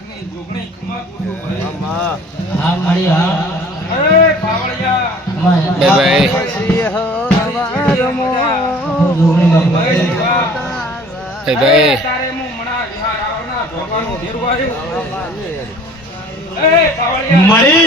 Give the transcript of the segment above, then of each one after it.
લાખની જોગણી ખમા પૂછું ભાઈ હા મારી હા એ પાવળિયા બાય બાય તારે હું મણા વિહાર આવના ભગવાનનું ઘેરું આવ્યું એ પાવળિયા બાય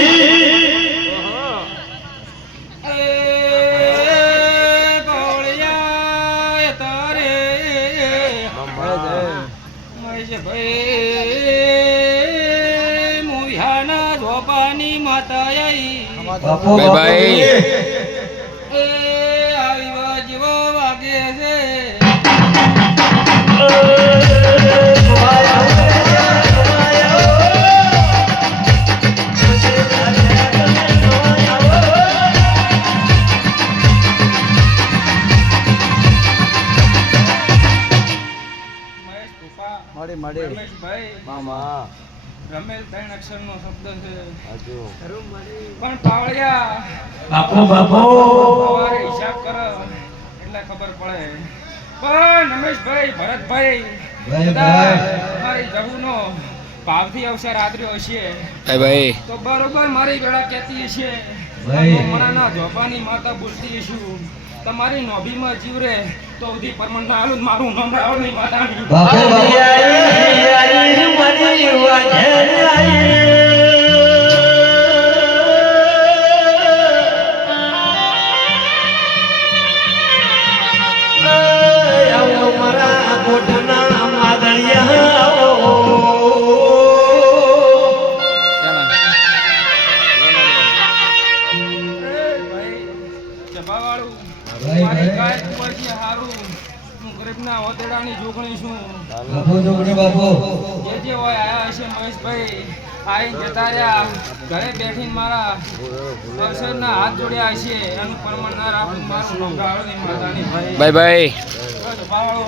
બાય રમેશ ત્રણ અક્ષરનો શબ્દ છે પણ પાવળિયા બાપો સવારે હિસાબ કરો એટલે ખબર પડે પણ રમેશભાઈ ભરતભાઈ મારી જહુનો ભાવથી અવસર આદર્યો હશે બાય બાય તો બરોબર મારી વેળા કહેતી હશે મણાના ઝોપાની માતા બોલતી હશું તમારી નોભીમાં જીવ રે તો ઉધી પરમણ ના આલું મારું નામ રાવણની માતાની જોગણી છું બાપુ જે હોય આયા હશે મહેશભાઈ આઈ જતા રહ્યા ઘરે બેઠીને મારા અવસરના હાથ જોડ્યા હશે એનું પ્રમાણ ના રાખું મારું નામ રાવણની માતાની ભાઈ બાય બાય ભાવાળો